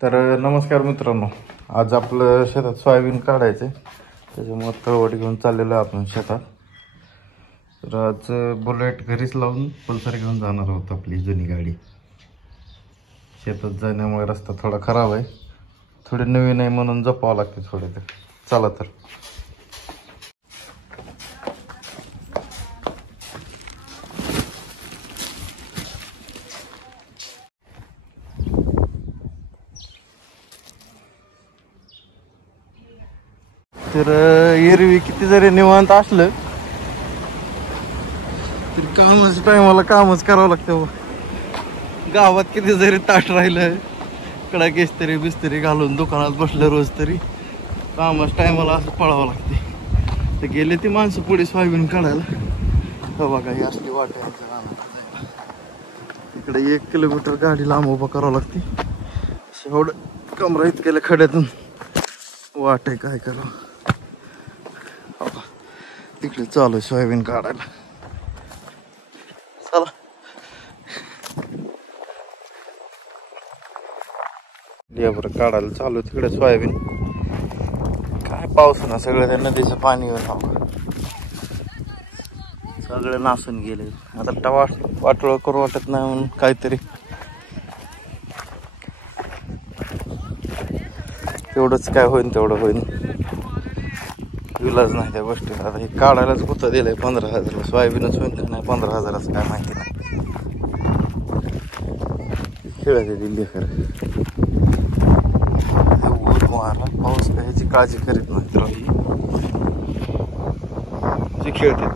तर नमस्कार मित्रांनो, आज आपलं शेतात सोयाबीन काढायचं त्याच्यामुळे तळवट घेऊन चाललेलो आपण शेतात. तर आज बुलेट घरीच लावून पल्सर घेऊन जाणार आहोत. आपली जुनी गाडी शेतात जाण्यामुळे रस्ता थोडा खराब आहे, थोडे नवीन आहे म्हणून जपावं लागते थोडे. तर चला तर एरवी किती जरी निवांत असलं तरी कामच टायमाला कामच करावं लागतं. गावात किती जरी ताट राहिलं, कडा केस्तरी बिस्तरी घालून दुकानात बसलं रोज, तरी कामच टायमाला असं पळावं लागते. तर गेले ती माणसं पुढे सोयाबीन काढायला. हो बघा, ही असली वाट आहे. इकडे 1 किलोमीटर गाडी लांब उभं करावं लागते. एवढं कमरा इतकेल्या खड्यातून वाट आहे, काय करावं. तिकडे चालू सोयाबीन काढायला. चला या बरं, काढायला चालू तिकडे सोयाबीन. काय पाऊस ना, सगळं त्या नदीचं पाणी सगळं नासून गेले. आता वाटोळ करू वाटत नाही म्हणून काहीतरी तेवढंच काय होईल तेवढं होईल, विलाज नाही त्या गोष्टीला. आता हे काढायलाच होतं दिलंय 15,000. सोयाबीनच होईल का नाही 15,000च काय माहिती नाही. खेळायचे दिल्ली खरं मारला पाऊस, काय ह्याची काळजी करीत नाही. तर जे खेळते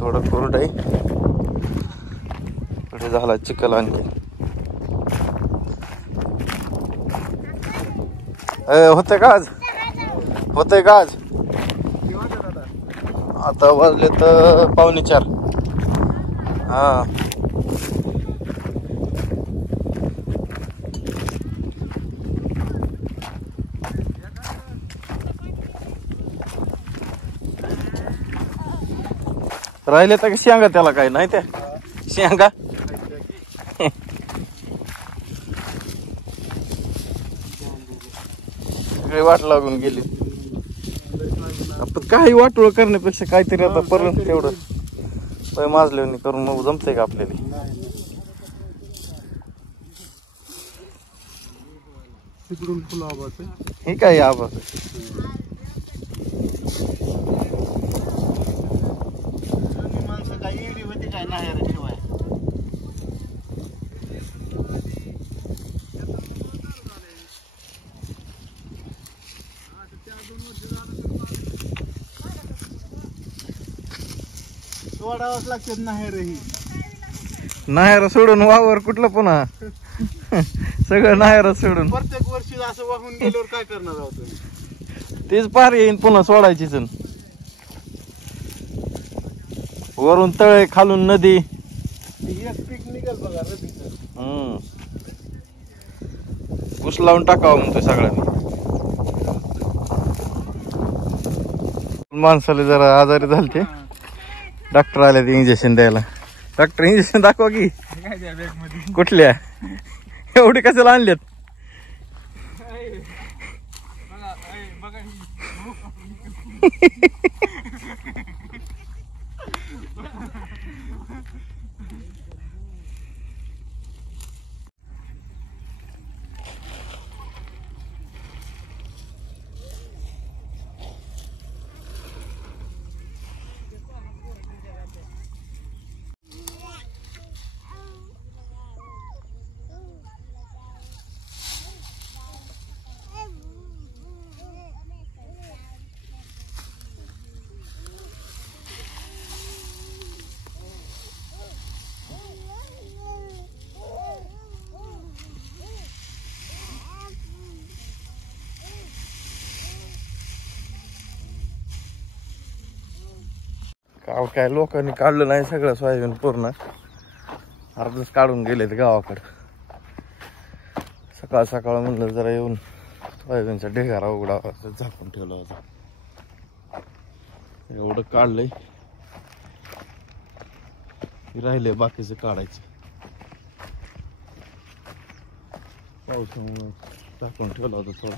थोडं कोरड आहे, पुढे झाला चिखल. आणखी होतंय का आज? होतंय का आज? आता वाजले तर 3:45. हा, राहिले तर शेंगा त्याला काय नाही, त्या शेंगा सगळी वाट लागून गेली. आपण काही वाटोळ करण्यापेक्षा काहीतरी आता पर्यंत तेवढं पाय माजले करून मग जमतंय का आपल्याला. तिकडून फुलं आवाज हे काय आवाज माणसं काय एरी होती काय नाही ठेवाय. सोडावंच लागतात नाहेर सोडून वावर कुठलं पुन्हा सगळं नाहेर सोडून प्रत्येक वर्षी असं वाहून गेल्यावर काय करणार आहोत. तेच पार येईन पुन्हा सोडायचीच. वरून तळे, खालून नदी. एक पीक निघेल बघा नदीचं. ऊस लावून टाकावं म्हणतोय सगळ्यांनी. माणसाला जरा आजारी झालते, डॉक्टर आले ते इंजेक्शन द्यायला. डॉक्टर इंजेक्शन दाखवा की. कुठल्या एवढे कशाला आणलेत? काय लोकांनी काढलं नाही सगळं सोयाबीन, पूर्ण अर्धच काढून गेलेत गावाकडे. सकाळ सकाळ म्हणलं जरा येऊन सोयाबीनचा ढेगारा उघडा झाकून ठेवला होता. एवढं काढलंय राहिले बाकीचं काढायचं. पावसामुळे टाकून ठेवला होता थोडा.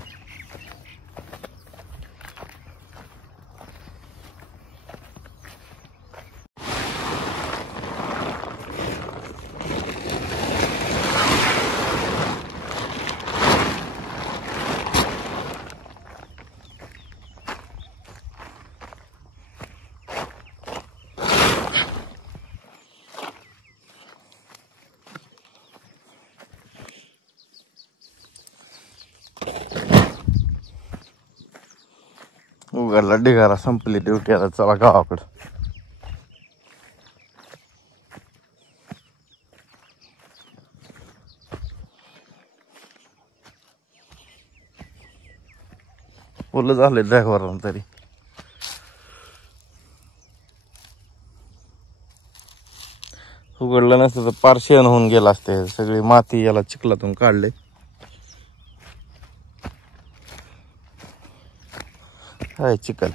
उघडला ढिगारा, संपली ड्युटी. आता चला गावाकडं. ओलं झाले ड्रायव्हरांना तरी. उघडलं नसतं तर पार शेण होऊन गेला असते. सगळी माती याला चिखलातून काढले. हाय चिखल.